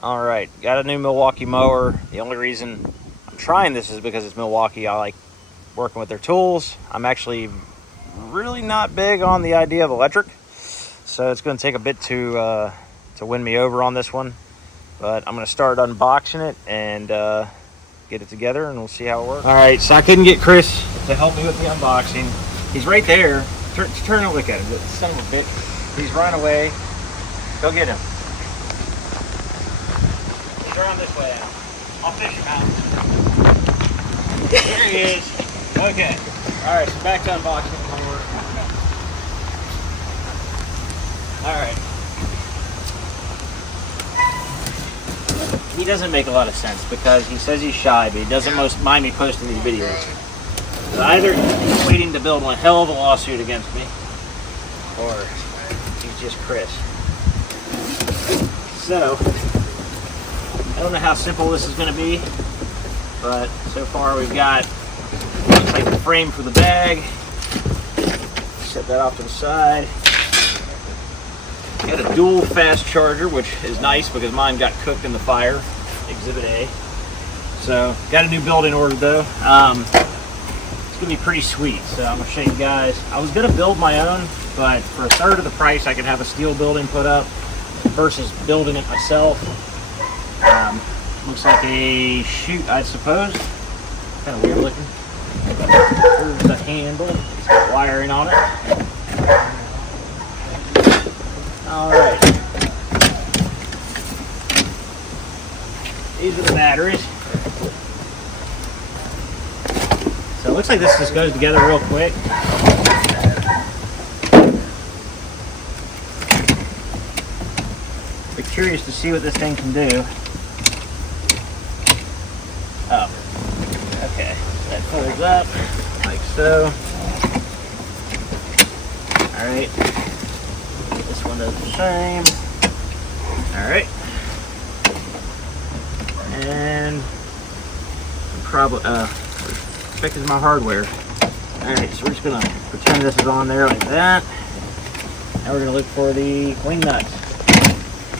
All right, got a new Milwaukee mower. The only reason I'm trying this is because it's Milwaukee. I like working with their tools. I'm actually really not big on the idea of electric, so it's going to take a bit to win me over on this one. But I'm going to start unboxing it and get it together, and we'll see how it works. All right, so I couldn't get Chris to help me with the unboxing. He's right there. Turn and look at him, son of a bitch. He's run away. Go get him. Turn this way out. I'll fish him out. There he is. Okay. Alright, so back to unboxing the mower. Alright. He doesn't make a lot of sense because he says he's shy, but he doesn't mind me posting these videos. So either he's waiting to build one hell of a lawsuit against me, or he's just Chris. So, I don't know how simple this is going to be, but so far we've got, looks like the frame for the bag. Set that off to the side. Got a dual fast charger, which is nice because mine got cooked in the fire, Exhibit A. So, got a new build-in order though. It's going to be pretty sweet, so I'm going to show you guys. I was going to build my own, but for a third of the price I could have a steel building put up versus building it myself. Looks like a chute, I suppose. Kind of weird looking. Here's the handle. It's got wiring on it. Alright. These are the batteries. So it looks like this just goes together real quick. Be curious to see what this thing can do. Oh, okay. That folds up like so. Alright. This one does the same. Alright. And probably, where the heck is my hardware? Alright, so we're just gonna pretend this is on there like that. Now we're gonna look for the wing nuts.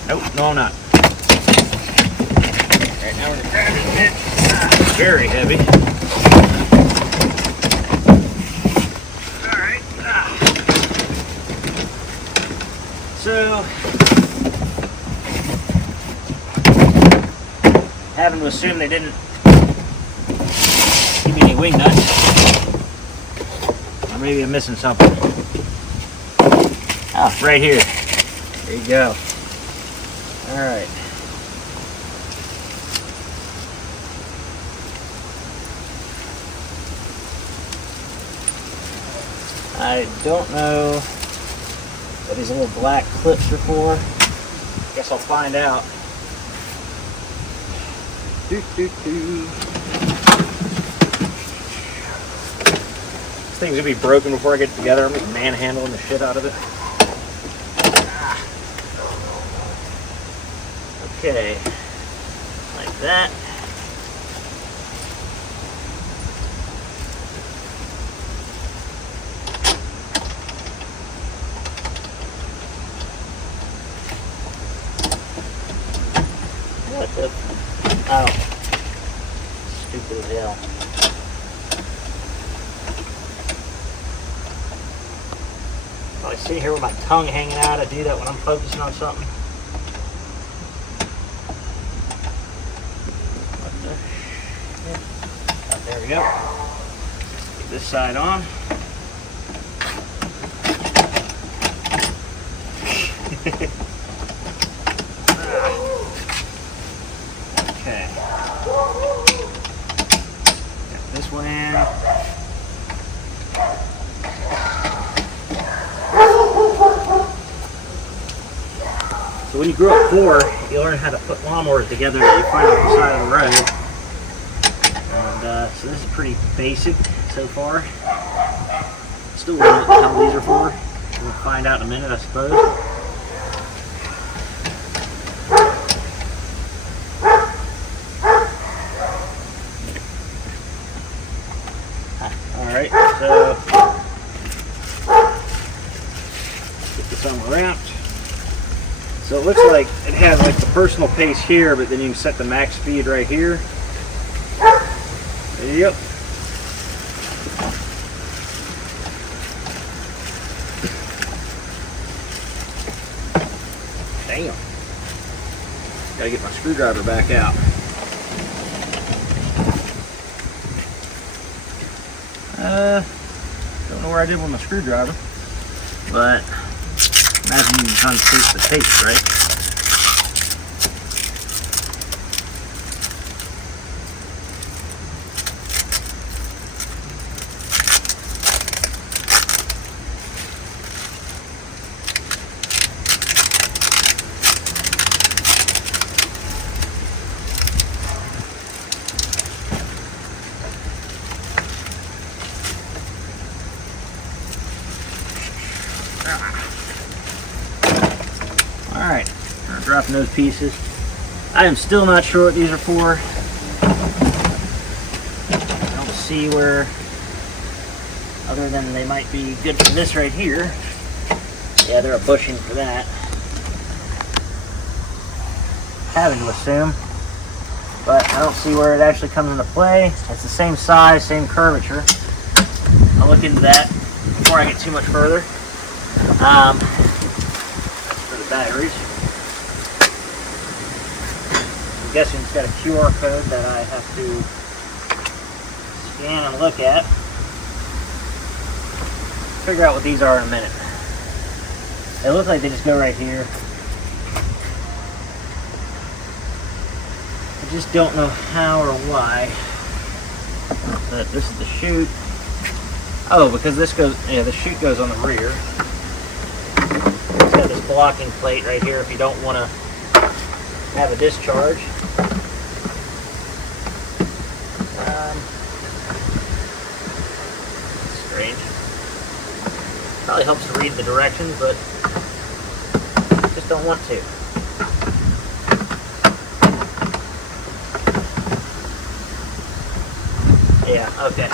Nope, no I'm not. Alright, now we're gonna grab this bitch. Very heavy. Alright. So, having to assume they didn't give me any wing nuts. Or maybe I'm missing something. Ah, right here. There you go. Alright. I don't know what these little black clips are for. Guess I'll find out. This thing's gonna be broken before I get it together. I'm just manhandling the shit out of it. Okay, like that. What the? Oh. Stupid as hell. I sit here with my tongue hanging out. I do that when I'm focusing on something. What the? Oh, there we go. Get this side on. Okay. Got this one in. So when you grow up poor, you learn how to put lawnmowers together that you find on the side of the road. And so this is pretty basic so far. Still learning what the hell these are for. We'll find out in a minute, I suppose. Alright, so get this unwrapped. So it looks like it has like the personal pace here, but then you can set the max speed right here. Yep. Damn. Gotta get my screwdriver back out. Don't know where I did with my screwdriver, but imagine you can kind of taste the taste, right? Alright, I'm dropping those pieces. I am still not sure what these are for. I don't see where, other than they might be good for this right here. Yeah, they're a bushing for that. Having to assume. But I don't see where it actually comes into play. It's the same size, same curvature. I'll look into that before I get too much further. Batteries. I'm guessing it's got a QR code that I have to scan and look at. Figure out what these are in a minute. They look like they just go right here. I just don't know how or why. But this is the chute. Oh, because this goes, yeah, the chute goes on the rear. This blocking plate right here if you don't want to have a discharge. Strange. Probably helps to read the directions, but just don't want to. Yeah, okay.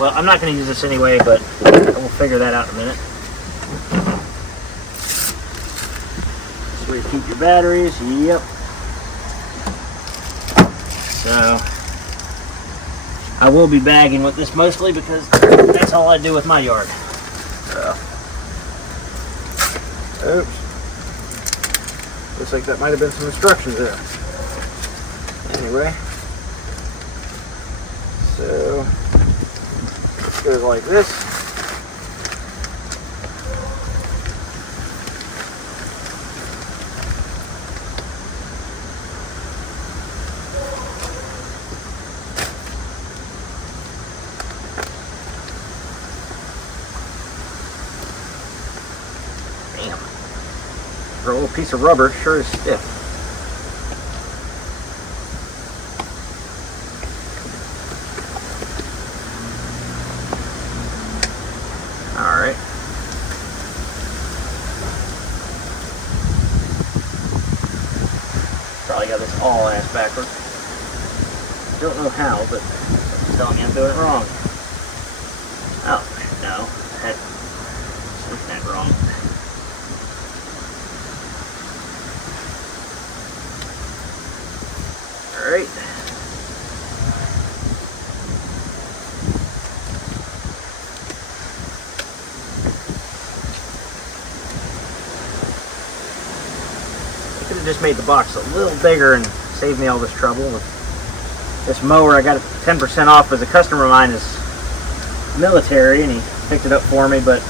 Well, I'm not going to use this anyway, but we'll figure that out in a minute. Where you keep your batteries. Yep. So I will be bagging with this mostly because that's all I do with my yard. So. Oops. Looks like that might have been some instructions there. Anyway. So it goes like this. For a little piece of rubber, sure is stiff. Alright. Probably got this all ass backwards. Don't know how, but it's telling me I'm doing it wrong. Oh, no. That's that wrong. Alright. I could have just made the box a little bigger and saved me all this trouble. With this mower, I got it 10% off because a customer of mine is military and he picked it up for me, but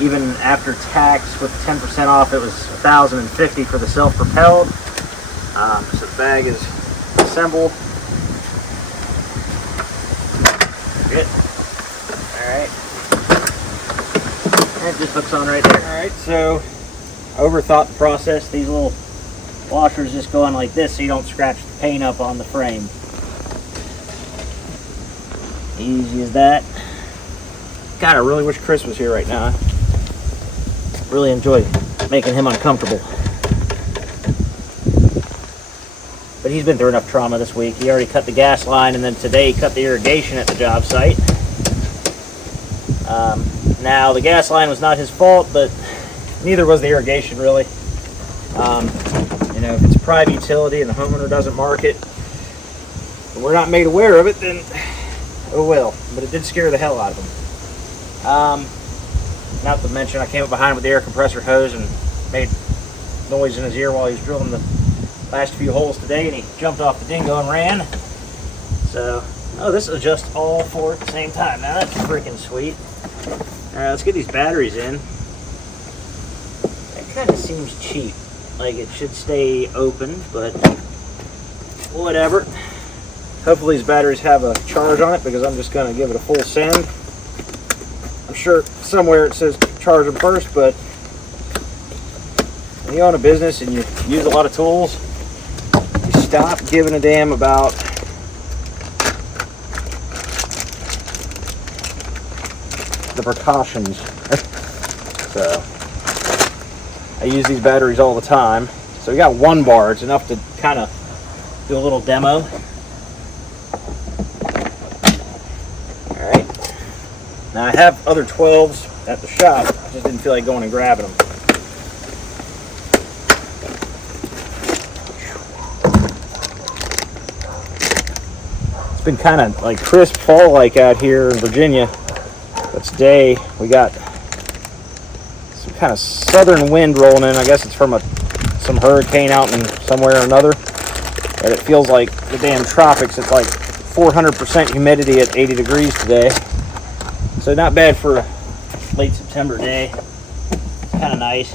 even after tax with 10% off, it was $1,050 for the self-propelled. So the bag is assembled. Good. Alright. That just hooks on right there. Alright, so I overthought the process. These little washers just go on like this so you don't scratch the paint up on the frame. Easy as that. God, I really wish Chris was here right now. I really enjoy making him uncomfortable. But he's been through enough trauma this week. He already cut the gas line, and then today he cut the irrigation at the job site. Now, the gas line was not his fault, but neither was the irrigation, really. You know, if it's a private utility and the homeowner doesn't mark it, and we're not made aware of it, then oh well. But it did scare the hell out of him. Not to mention, I came up behind him with the air compressor hose and made noise in his ear while he was drilling the last few holes today, and he jumped off the dingo and ran. So, oh, this is just all four at the same time. Now that's freaking sweet. All right, let's get these batteries in. That kind of seems cheap. Like it should stay open, but whatever. Hopefully these batteries have a charge on it, because I'm just going to give it a full send. I'm sure somewhere it says charge them first, but when you own a business and you use a lot of tools, you stop giving a damn about the precautions. So I use these batteries all the time. So we got 1 bar. It's enough to kind of do a little demo. All right. Now I have other 12s at the shop. I just didn't feel like going and grabbing them. It's been kind of like crisp fall-like out here in Virginia. But today we got some kind of southern wind rolling in. I guess it's from some hurricane out in somewhere or another. But it feels like the damn tropics. It's like 400% humidity at 80 degrees today. So not bad for a late September day. It's kind of nice.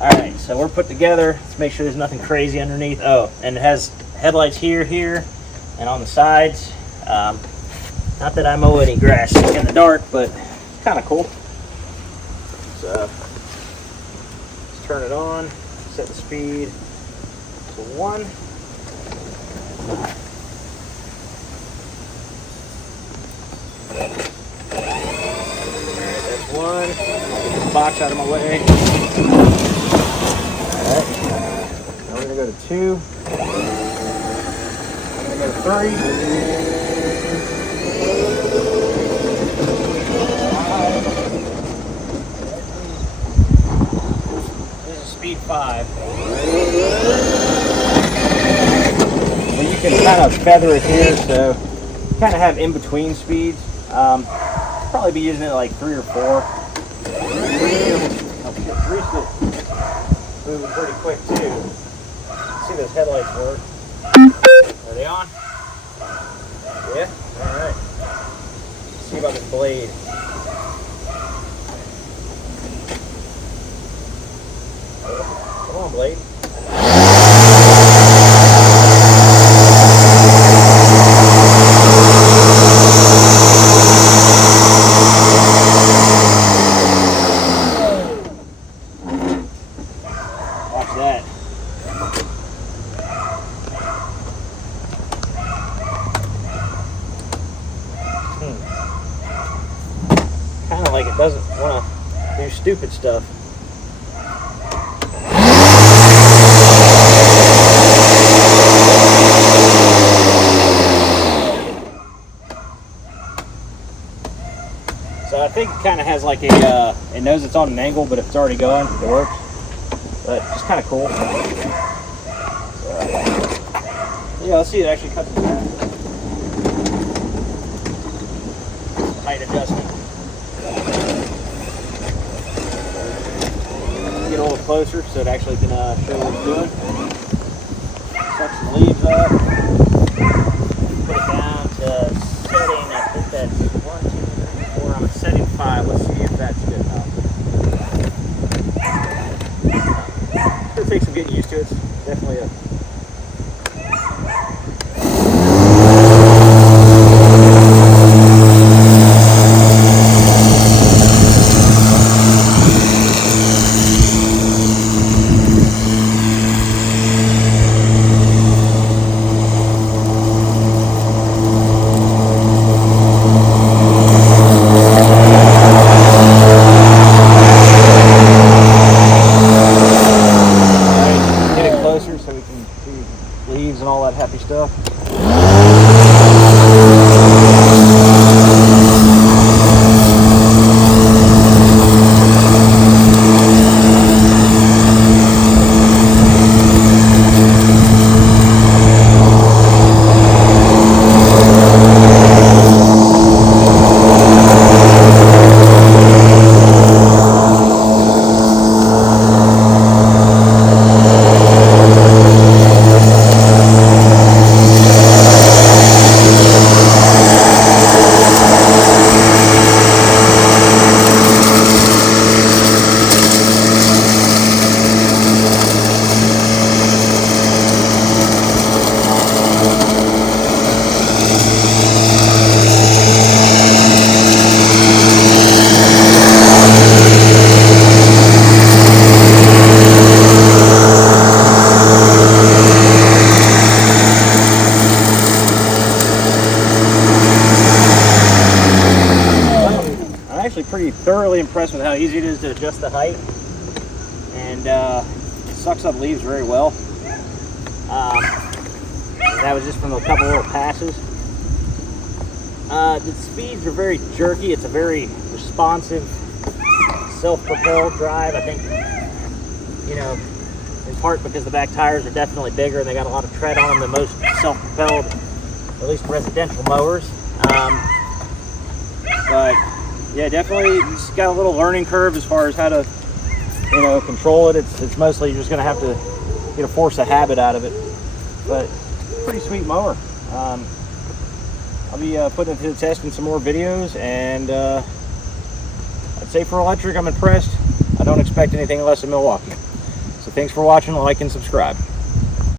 All right, so we're put together. Let's make sure there's nothing crazy underneath. Oh, and it has headlights here, and on the sides. Not that I mow any grass in the dark, but it's kind of cool. So let's turn it on, set the speed to 1. Alright, that's 1. I'll get the box out of my way. Alright, now we're going to go to 2. We're going to go to 3. Speed 5. Well, you can kind of feather it here, so you kind of have in-between speeds. Probably be using it like 3 or 4. 3's moving pretty quick too. See those headlights work. Are they on? Yeah? Alright. Let's see about this blade. Come on, blade. Watch that. Kind of like it doesn't want to do stupid stuff. So I think it kind of has like a, it knows it's on an angle, but if it's already going, it works. But just kind of cool. So, yeah, let's see, it actually cuts it back. Height adjustment. Get a little closer so it actually can show what it's doing. Suck some leaves up. Put it down to setting, I think that's 1, 2, 3, 4. I'm at setting 5. Let's see if that's good enough. It's going to take some getting used to. It's definitely a leaves and all that happy stuff. thoroughly impressed with how easy it is to adjust the height, and it sucks up leaves very well. That was just from a couple little passes. The speeds are very jerky. It's a very responsive, self-propelled drive. I think, you know, in part because the back tires are definitely bigger and they got a lot of tread on them than most self-propelled, at least residential mowers. But yeah, definitely just got a little learning curve as far as how to, you know, control it. It's mostly you're just gonna have to, you know, force a habit out of it. But pretty sweet mower. I'll be putting it to the test in some more videos, and I'd say for electric, I'm impressed. I don't expect anything less than Milwaukee. So thanks for watching, like and subscribe.